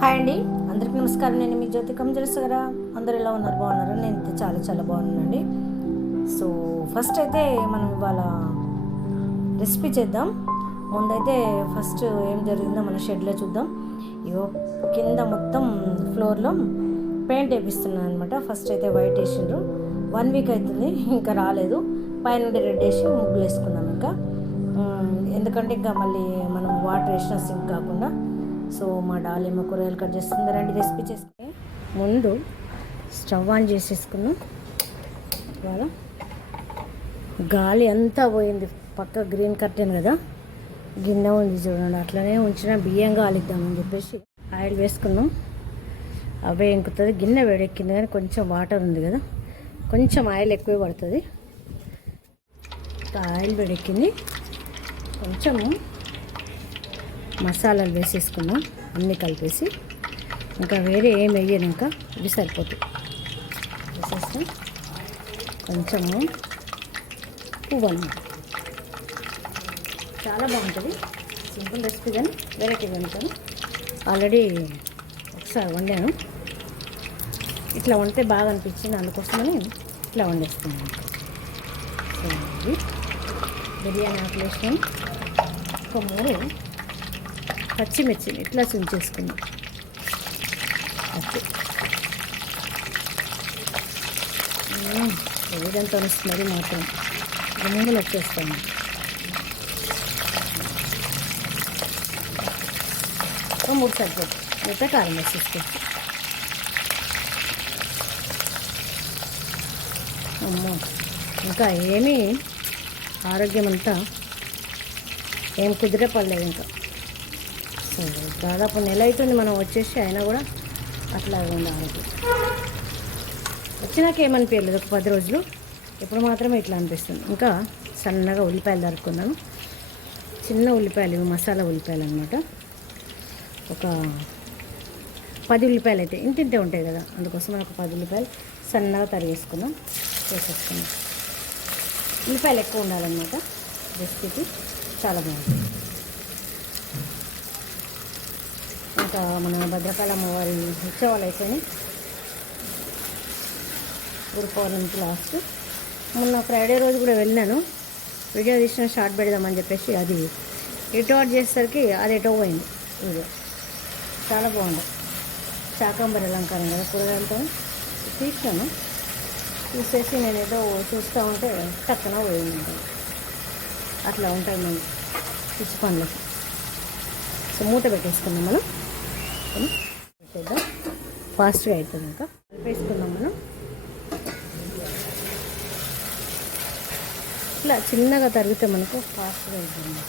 Hi అండి. అందరికీ నమస్కారం. నేను మీ జ్యోతి తెలుసు కదా అందరు ఎలా ఉన్నారు? బాగున్నారు? నేను అయితే చాలా చాలా బాగున్నానండి. సో ఫస్ట్ అయితే మనం ఇవాళ రెసిపీ చేద్దాం. ముందైతే ఫస్ట్ ఏం జరిగిందో మన షెడ్లో చూద్దాం. ఇగో కింద మొత్తం ఫ్లోర్లో పెయింట్ వేపిస్తున్నాను అనమాట ఫస్ట్ అయితే వైట్ వేసిండ్రు. వన్ వీక్ అవుతుంది ఇంకా రాలేదు. పైన రెడ్ వేసి ముగ్గులు వేసుకున్నాం ఇంకా ఎందుకంటే ఇంకా మళ్ళీ మనం వాటర్ వేసిన సింక్ కాకుండా సో మా డాలేమో కూరగాయలు కట్ చేస్తుంది రండి రెసిపీ చేసుకుని ముందు స్టవ్ ఆన్ చేసేసుకున్నాం ఇవాళ గాలి అంతా పోయింది. పక్క గ్రీన్ కర్టెన్ కదా. గిన్నె ఉంది చూడండి అట్లనే ఉంచిన బియ్యం గాలిద్దామని చెప్పేసి ఆయిల్ వేసుకున్నాం. అవే ఇంకుతుంది. గిన్నె వేడెక్కింది కానీ కొంచెం వాటర్ ఉంది కదా. కొంచెం ఆయిల్ ఎక్కువే పడుతుంది. ఆయిల్ వేడెక్కింది. కొంచెము మసాలాలు వేసేసుకున్నాం అన్నీ కలిపేసి. ఇంకా వేరే ఏం వేయను ఇంకా ఇవి సరిపోతాయి. వేసేస్తాం. కొంచెము పువ్వు అన్నమాట చాలా బాగుంటుంది. సింపుల్ రెసిపీ కానీ వెరైటీ వండుతాను ఆల్రెడీ ఒకసారి వండాను. ఇట్లా వండితే బాగా అనిపించింది. అందుకోసమని ఇట్లా వండేస్తున్నాను బిర్యానీ ఆకులు వేసుకొని ఒక మూడు పచ్చిమిర్చిని ఇట్లా చుంచేసుకున్నాం ఓకే ఏదంతా వస్తుంది మాత్రం. ముందులు వచ్చేస్తాము మూడు సరిపోతుంది మిగతా కారం వేసేసుకోవచ్చు అమ్మో ఇంకా ఏమీ ఆరోగ్యం అంతా ఏం కుదిరే పడలేదు ఇంకా. దాదాపు నెల అవుతుంది మనం వచ్చేసి అయినా కూడా అట్లా ఉంది వచ్చినాక ఏమనిపించలేదు ఒక పది రోజులు. ఇప్పుడు మాత్రమే ఇట్లా అనిపిస్తుంది. ఇంకా సన్నగా ఉల్లిపాయలు తరుక్కున్నాను చిన్న ఉల్లిపాయలు మసాలా ఉల్లిపాయలు అనమాట ఒక పది ఉల్లిపాయలు అయితే ఇంతింతే ఉంటాయి కదా. అందుకోసం ఒక పది ఉల్లిపాయలు సన్నగా తరిగేసుకున్నాం వేసేసుకున్నాం ఉల్లిపాయలు ఎక్కువ ఉండాలన్నమాట. రెసిపీకి చాలా బాగుంటుంది ఇంకా మన భద్రకాళ అమ్మవారి ఉత్సవాలు అయిపోయినాయి. గురు పౌర్ణమికి లాస్ట్ మొన్న ఫ్రైడే రోజు కూడా వెళ్ళాను. వీడియో తీసిన షార్ట్ పెడదామని చెప్పేసి అది ఎటో చేసేసరికి అది ఎటో పోయింది వీడియో. చాలా బాగుంది. శాకాంబరి అలంకారం కదా కూరగాయలతో. తీసాను తీసేసి నేను ఏదో చూస్తూ ఉంటే టక్కున పోయింది. అట్లా ఉంటాయి మేము పిచ్చి పండ్లకి సో మూత పెట్టేసుకున్నాం మనం. వేసుకొని చేద్దాం ఫాస్ట్గా అవుతుంది ఇంకా. వేసుకుందాం మనం. ఇట్లా చిన్నగా తరిగితే మనకు ఫాస్ట్గా అవుతుంది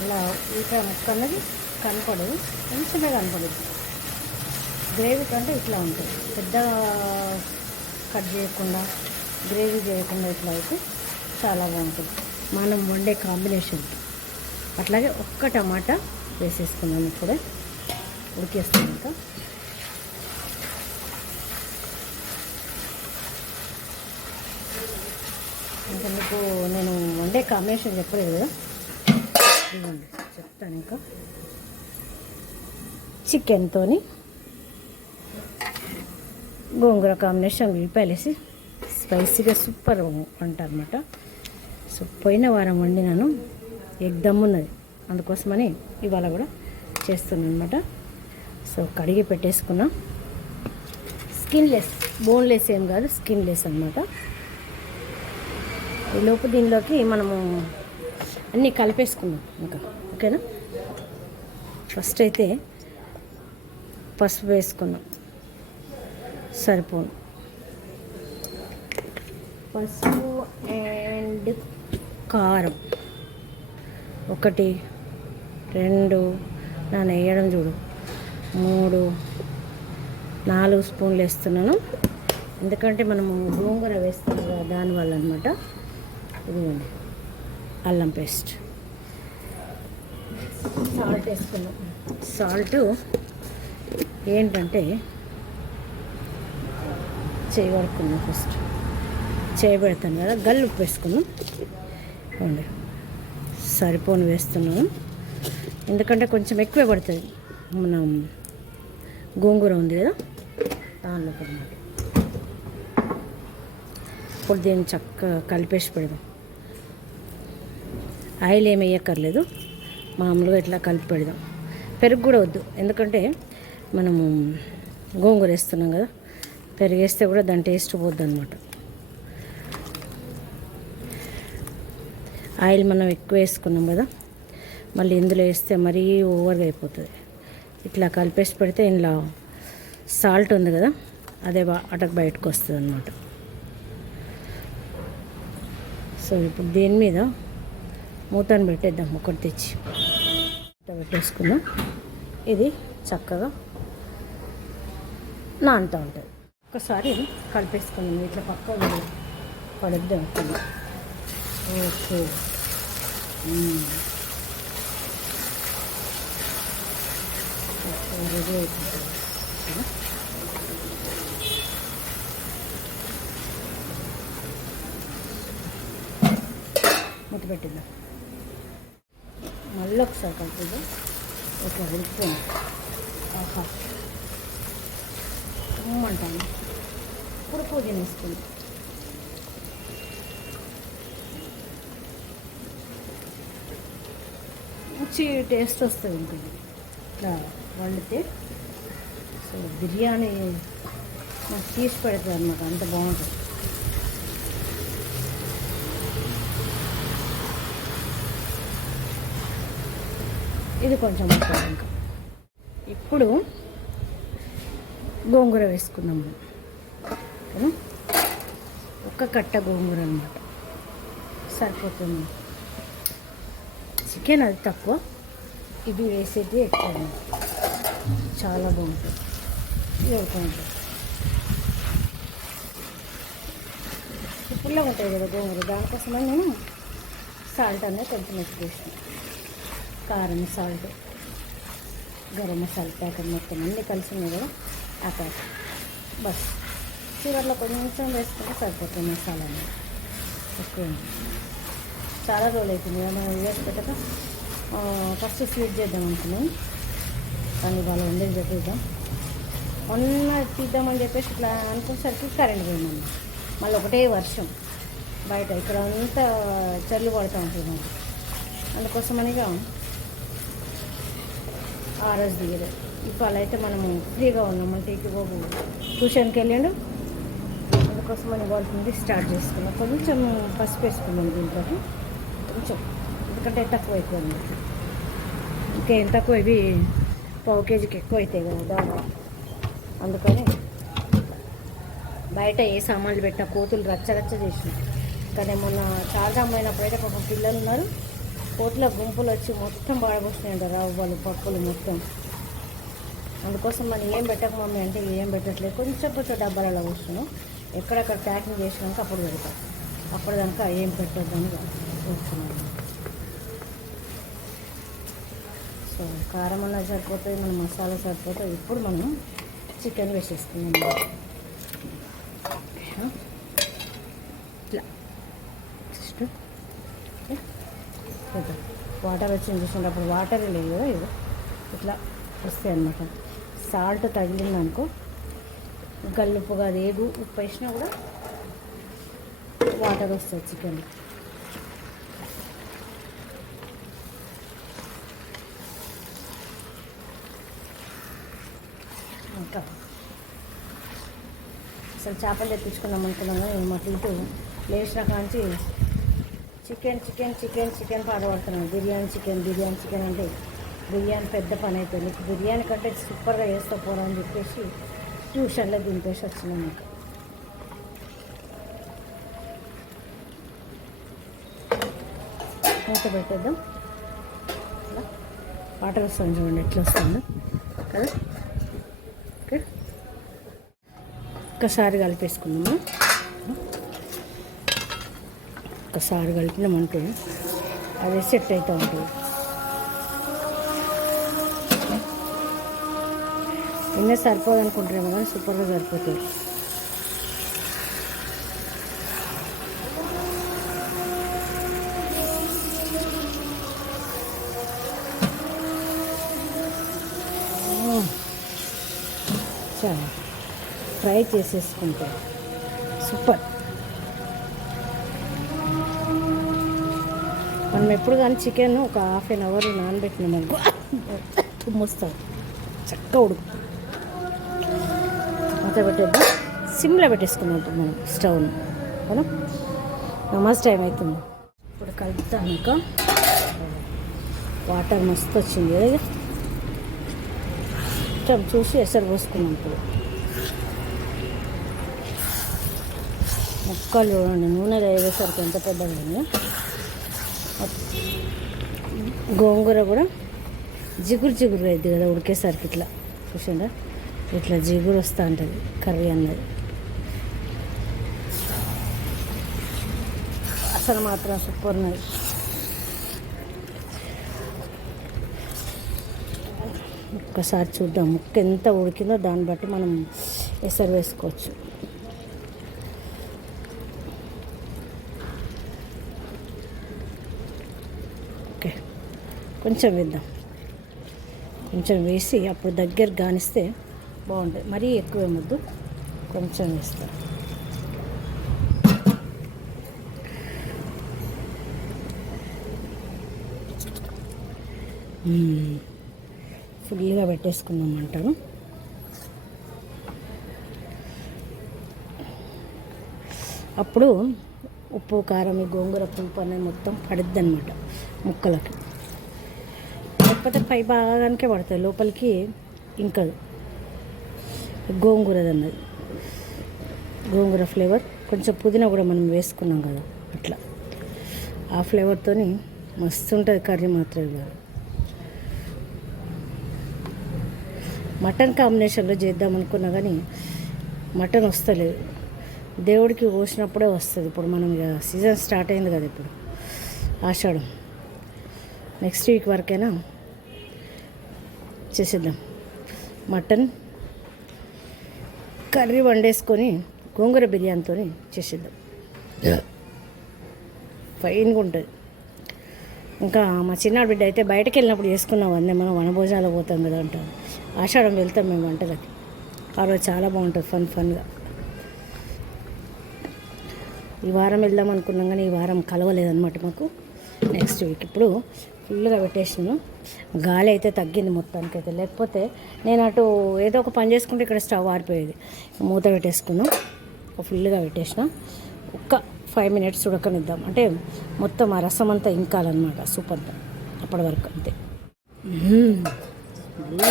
అలా ఇంకా ముక్క అన్నది కనపడదు. కొంచెమే కనపడదు. గ్రేవీ కంటే ఇట్లా ఉంటుంది. పెద్దగా కట్ చేయకుండా గ్రేవీ చేయకుండా ఇట్లా అయితే చాలా బాగుంటుంది. మనం వండే కాంబినేషన్. అట్లాగే ఒక్క టమాటా వేసేసుకున్నాం ఇప్పుడే. ఉడికేస్తాం ఇంకా. ఇంకా మీకు నేను వండే కాంబినేషన్ చెప్పలేదు కదా? చెప్తాను ఇంకా. చికెన్తోని గోంగూర కాంబినేషన్ ఉల్లిపాయలు వేసి స్పైసీగా సూపర్ వంట అనమాట సో పోయిన వారం వండినాను. ఎగ్దమ్ ఉన్నది. అందుకోసమని ఇవాళ కూడా చేస్తున్నాను అనమాట సో కడిగి పెట్టేసుకున్నాం. స్కిన్లెస్ బోన్లెస్ ఏం కాదు స్కిన్లెస్ అనమాట ఈలోపు దీనిలోకి మనము అన్నీ కలిపేసుకున్నాం ఇంకా. ఓకేనా? ఫస్ట్ అయితే పసుపు వేసుకున్నాం. సరిపోను. పసుపు అండ్ కారం. ఒకటి రెండు నన్ను వేయడం చూడు. మూడు నాలుగు స్పూన్లు వేస్తున్నాను. ఎందుకంటే మనము గోంగూర వేస్తాం కదా దానివల్ల అనమాట ఇదిగోండి అల్లం పేస్ట్. సాల్ట్ వేసుకున్నాం సాల్ట్ ఏంటంటే చేయబడుకున్నాం ఫస్ట్. చేయబెడతాను కదా గల్లు ఉప్పు వేసుకున్నాం సరిపోను వేస్తున్నాను ఎందుకంటే కొంచెం ఎక్కువే పడుతుంది. మనం గోంగూర ఉంది కదా దానిలో అనమాట ఇప్పుడు దీన్ని చక్కగా కలిపేసి పెడదాం. ఆయిల్ ఏమి వేయక్కర్లేదు. మామూలుగా ఇట్లా కలిపి పెడదాం. పెరుగు కూడా వద్దు. ఎందుకంటే మనము గోంగూర వేస్తున్నాం కదా పెరుగు వేస్తే కూడా దాని టేస్ట్ పోద్ది అనమాట ఆయిల్ మనం ఎక్కువ వేసుకున్నాం కదా మళ్ళీ ఇందులో వేస్తే మరీ ఓవర్గా అయిపోతుంది. ఇట్లా కలిపేసి పెడితే ఇందులో సాల్ట్ ఉంది కదా అదే అటకు బయటకు వస్తుంది అనమాట సో ఇప్పుడు దీని మీద మూతను పెట్టేద్దాం ఒకటి తెచ్చి. మూత పెట్టేసుకుందాం. ఇది చక్కగా నానుతూ ఉంటుంది. ఒకసారి కలిపేసుకుందాం ఇట్లా పక్క పడద్దాం. అనుకున్నాం ఓకే మ్మ్. ఓకే, రెడీ అయిపోతుంది కదా? మూత పెట్టిద్దాం మళ్ళీ ఒకసారి కలిపిద్దాం ఇట్లా ఉడుకుతుంది ఆహా ఉమ్మంటాను ఇప్పుడు పుదీనా వేసుకుందాం మంచి టేస్ట్ వస్తుంది ఉంటుంది. ఇట్లా వండితే సో బిర్యానీ నాకు తీసి పెడుతుంది అనమాట అంత బాగుంటుంది. ఇది కొంచెం ఇంకా. ఇప్పుడు గోంగూర వేసుకుందాం. మనం కట్ట గోంగూర అనమాట సరిపోతుంది. చికెన్ అది తక్కువ. ఇవి వేసేది ఎక్కువ. చాలా బాగుంటుంది ఇది ఎక్కువ ఉంటాయి. కదా గోంగూర దానికోసమే నేను సాల్ట్ అనేది కొంచెం ఎక్కువ కారం సాల్ట్ గరం మసాలా ప్యాకెట్ మొత్తం అన్నీ కలిసి ఉన్నాయి కదా ఆ ప్యాకెట్. బస్. చివరిలో కొంచెం వేసుకుంటే సరిపోతుంది మసాలా అనేది ఎక్కువ చాలా రోజులు అవుతుంది కదా మనం వేసి పెట్టక ఫస్ట్ స్వీట్ చేద్దాం అనుకున్నాం. కానీ వాళ్ళ ఉండేది చెప్పేద్దాం మొన్న తీద్దామని చెప్పేసి ఇట్లా అనుకునేసరికి కరెంట్ పోయిందమ్మ మళ్ళీ ఒకటే వర్షం. బయట ఇక్కడ అంతా చల్లి పడుతూ ఉంటుంది మాకు. అందుకోసమనిగా ఆ రోజు దిగలేదు ఇవాళ అయితే మనము ఫ్రీగా ఉన్నాం. అంటే టీకి బాబు ట్యూషన్కి వెళ్ళాడు. అందుకోసమని వాళ్ళ నుండి స్టార్ట్ చేసుకున్నాం. కొంచెం పసుపు వేసుకున్నాం దీంట్లో కొంచెం ఎందుకంటే తక్కువ అయిపోయింది ఇంకేం తక్కువ ఇవి పావు కేజీకి ఎక్కువ అవుతాయి కదా అందుకని బయట ఏ సామాన్లు పెట్టినా కోతులు రచ్చ రచ్చ చేసినాయి. కానీ మొన్న చార్దాం పోయినప్పుడైతే పాపం పిల్లలు ఉన్నారు. కోతుల గుంపులు వచ్చి మొత్తం పాడబోసినాయంట రవ్వలు పప్పులు మొత్తం. అందుకోసం మనం ఏం పెట్టక మమ్మీ అంటే ఏం పెట్టట్లేదు. కొంచెం కొంచెం డబ్బాలలో పోస్తున్నాం ఎక్కడెక్కడ ప్యాకింగ్ చేసినాక అప్పుడు పెడతాం. అప్పుడు కనుక ఏం పెట్టొద్దని కాదు. సో కారం అన్న సరిపోతుంది మన మసాలా సరిపోతుంది ఇప్పుడు మనం చికెన్ వేసేస్తున్నాం ఇట్లా జస్ట్ వాటర్ వచ్చింది చూసుకుంటే అప్పుడు వాటర్ లేదు కదా ఇట్లా వస్తాయి అన్నమాట. సాల్ట్ తగిలిందనుకో గల్లుపుగా అది ఏగు ఉప్పు వేసినా కూడా వాటర్ వస్తుంది చికెన్ ఇంకా. అసలు చేపలు తెప్పించుకుందాం అనుకున్నాను మా మాకు ఇటు లేచిన కాంచి చికెన్ చికెన్ చికెన్ చికెన్ పాడబడుతున్నాను బిర్యానీ చికెన్ బిర్యానీ చికెన్ అంటే బిర్యానీ పెద్ద పని అయిపోయింది. ఇప్పుడు బిర్యానీ కంటే సూపర్గా వేస్తా పోరా అని చెప్పేసి ట్యూషన్లో దింపేసి వచ్చినాం ఇంకా. మూత పెట్టేద్దాం. వాటర్ వస్తుంది చూడండి ఎట్లా వస్తుందో. కదా ఓకే ఒక్కసారి కలిపేసుకుందాము? ఒక్కసారి కలిపినామంటే అది సెట్ అవుతూ ఉంటుంది నిన్న సరిపోదు కానీ సూపర్గా సరిపోతుంది ఫ్రై చేసేసుకుంటే. సూపర్. మనం ఎప్పుడు కానీ చికెన్ ఒక హాఫ్ అన్ అవర్ నానబెట్టినాం అనుకో. తుమ్మొస్తాం. చక్కగా ఉడుకు. అంత పెట్టేద్దాం. సిమ్లో పెట్టేసుకున్నాం మనం స్టవ్ను. కదా నమాజ్ టైం అవుతుంది ఇప్పుడు కలుపుతాను ఇంకా. వాటర్ మస్తు వచ్చింది. చూసి ఎసరు పోసుకున్నాం ఇప్పుడు. ముక్కలు చూడండి నూనెలో వేసేసరికి ఎంత పెద్దగా ఉంది గోంగూర కూడా జిగురు జిగురు అయింది కదా ఉడికేసరికి ఇట్లా. చూసిండా ఇట్లా జిగురు వస్తూ ఉంటుంది కర్రీ అన్నది. అసలు మాత్రం సూపర్ ఉన్నది. ఒక్కసారి చూద్దాం ముక్క ఎంత ఉడికిందో దాన్ని బట్టి మనం ఎసరు వేసుకోవచ్చు. కొంచెం వేద్దాం. కొంచెం వేసి అప్పుడు దగ్గర గానిస్తే బాగుంటుంది. మరీ ఎక్కువ ఏమొద్దు. కొంచెం వేస్తాం. ఫుల్గా పెట్టేసుకుందాం అంటారు అప్పుడు ఉప్పు కారం ఈ గోంగూర పులుపు అనేది మొత్తం పడుద్ది అనమాట ముక్కలకి. లేకపోతే పై భాగానికే పడుతుంది లోపలికి ఇంకదు. గోంగూరది అన్నది. గోంగూర ఫ్లేవర్. కొంచెం పుదీనా కూడా మనం వేసుకున్నాం కదా అట్లా. ఆ ఫ్లేవర్తో మస్తు ఉంటుంది కర్రీ మాత్రమే కాదు మటన్ కాంబినేషన్లో చేద్దాం అనుకున్నా కానీ మటన్ వస్తలేదు. దేవుడికి పోసినప్పుడే వస్తుంది. ఇప్పుడు మనం ఇక సీజన్ స్టార్ట్ అయింది కదా ఇప్పుడు. ఆషాఢం. నెక్స్ట్ వీక్ వరకైనా చేసేద్దాం. మటన్ కర్రీ వండేసుకొని గోంగూర బిర్యానీతో చేసేద్దాం. ఫైన్గా ఉంటుంది. ఇంకా మా చిన్నాడు బిడ్డ అయితే బయటకు వెళ్ళినప్పుడు చేసుకున్నాం అన్నీ మనం వనభోజనాలకు పోతాం కదా అంటారు ఆషాఢం వెళ్తాం మేము వంటలకి. ఆ రోజు చాలా బాగుంటుంది ఫన్ ఫన్గా ఈ వారం వెళ్దాం అనుకున్నాం కానీ ఈ వారం కలవలేదన్నమాట మాకు. నెక్స్ట్ వీక్ ఇప్పుడు ఫుల్గా పెట్టేసినాను. గాలి అయితే తగ్గింది మొత్తానికి అయితే లేకపోతే నేను అటు ఏదో ఒక పని చేసుకుంటే ఇక్కడ స్టవ్ ఆరిపోయేది. మూత పెట్టేసుకున్నాం ఫుల్గా పెట్టేసిన. ఒక్క ఫైవ్ మినిట్స్ ఉడకనిద్దాం. అంటే మొత్తం ఆ రసం అంతా ఇంకాలన్నమాట. సూపర్గా అప్పటి వరకు అంతే. మళ్ళీ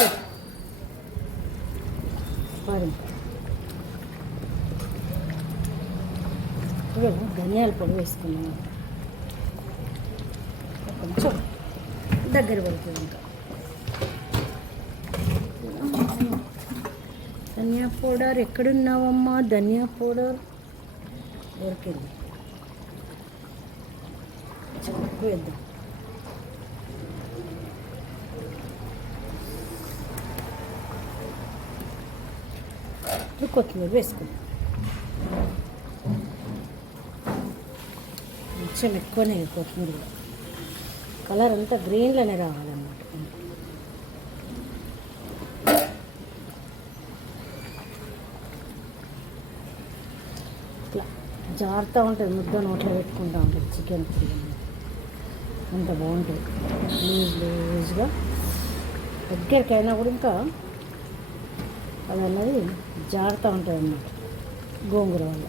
ధనియాల పొడి వేసుకున్నాను. కొంచెం దగ్గర పడుతుంది ఇంకా. ధనియా పౌడర్ ఎక్కడున్నావమ్మా? ధనియా పౌడర్ దొరికింది. వేద్దాం ఇప్పుడు కొత్తిమీర వేసుకుందాం కొంచెం ఎక్కువనే కొత్తిమీర కూడా కలర్ అంతా గ్రీన్లోనే రావాలన్నమాట. ఇట్లా జారుతూ ఉంటుంది ముద్ద నోట్లో పెట్టుకుంటూ ఉంటుంది చికెన్ బిర్యానీ అంత బాగుంటుంది. లూజ్ లూజ్గా దగ్గరికైనా కూడా ఇంకా అది అన్నది జారుతూ ఉంటుంది అన్నమాట గోంగూర వల్ల.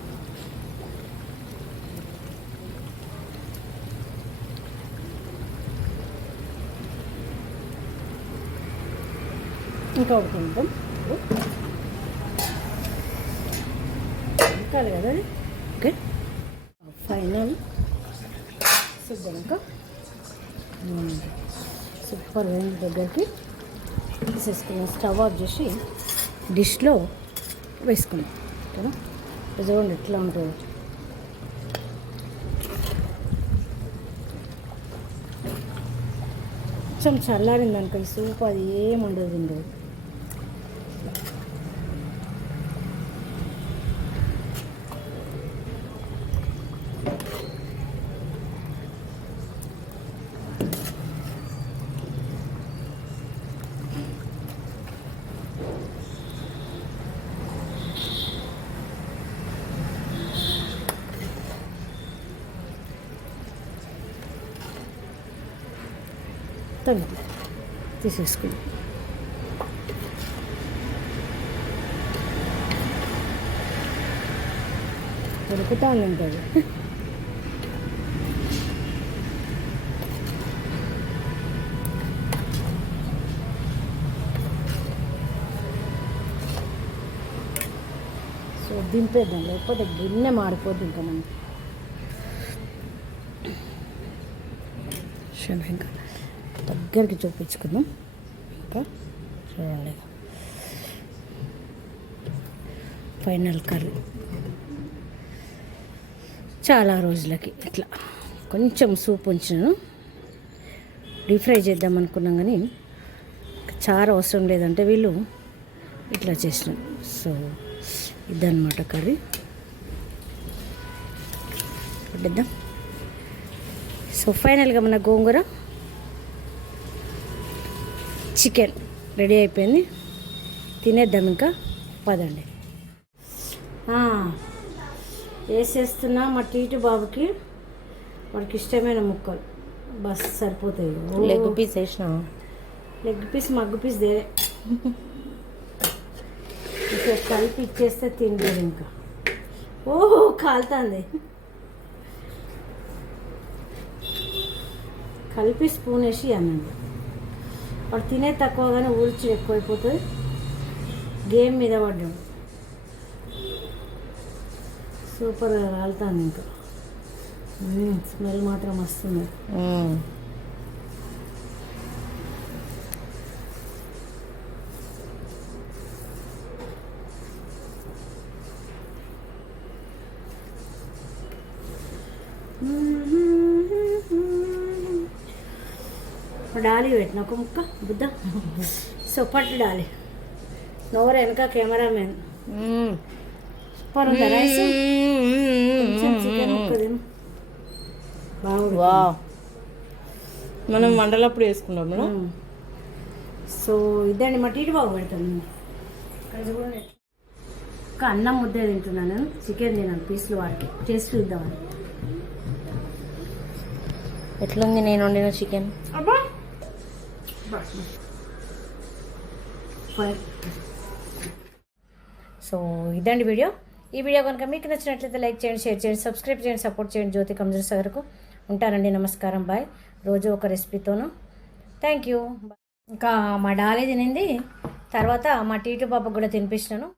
ఇంకా ఉడుకుంటాం కాదు కదా. ఓకే. ఫైనల్. సూపర్ ఇంకా. సూపర్ వేయండి దగ్గరికి తీసేసుకున్నాం స్టవ్ ఆఫ్ చేసి డిష్లో వేసుకున్నాం. ఓకేనా? చూడండి ఎట్లా ఉంటుంది కొంచెం చల్లారింది అనుకో సూప్ అది ఏం ఉండదు ఉండదు మొత్తం ఇట్లా తీసేసుకుందాం దొరుకుతా ఉంటుంది సో దింపేద్దాం లేకపోతే గిన్నె మారిపోద్ది ఇంకా మనం. చూడండి ఇంకా దగ్గరికి చూపించుకుందాం. ఇంకా చూడండి. Final curry. చాలా రోజులకి ఇట్లా కొంచెం సూప్ ఉంచినాను. డీప్ ఫ్రై చేద్దాం అనుకున్నాం కానీ చారు అవసరం లేదంటే వీళ్ళు ఇట్లా చేసినాం సో ఇదన్నమాట కర్రీ. పడ్డద్దాం సో ఫైనల్గా మన గోంగూర చికెన్ రెడీ అయిపోయింది. తినేద్దాం ఇంకా. పదండి. వేసేస్తున్నా మా టీటు బాబుకి వాడికి ఇష్టమైన ముక్కలు. బస్ సరిపోతాయి. లెగ్ పీస్ వేసిన? లెగ్ పీస్ మగ్గు పీస్ దేరే ఇక కలిపి ఇచ్చేస్తే తింటారు ఇంకా. ఓహో కాలుతుంది. కలిపి స్పూన్ వేసి అనండి వాడు తినే తక్కువ కానీ ఊడ్చి ఎక్కువైపోతుంది. గేమ్ మీద పడ్డాడు సూపర్గా కాలుతుంది ఇంకా. స్మెల్ మాత్రం వస్తుంది. డాలి పెట్టిన ఒక ముక్క బుద్ధ? సో పట్టు డాలి. నోరు వెనక కెమెరామెన్ సూపర్ ఉందా రైస్? కొంచెం చికెన్ బాగుంది మనం వంటలప్పుడు వేసుకున్నాం మేడం. సో ఇదండి మా టీటి బాగు పెడతాను ఒక అన్నం ముద్ద తింటున్నాను నేను. చికెన్ తిన్నాను పీసులు వాడికి. చేసి చూద్దామని. ఎట్లుంది నేను వండిన చికెన్? అబ్బా! సో ఇదండి వీడియో. ఈ వీడియో కనుక మీకు నచ్చినట్లయితే లైక్ చేయండి షేర్ చేయండి సబ్స్క్రైబ్ చేయండి సపోర్ట్ చేయండి. జ్యోతి కంజర్స్ వరకు ఉంటానండి. నమస్కారం. బాయ్. రోజు ఒక రెసిపీతోను. థ్యాంక్ యూ ఇంకా మా డాలే తినింది. తర్వాత మా టీటు పాపకు కూడా తినిపించినాను.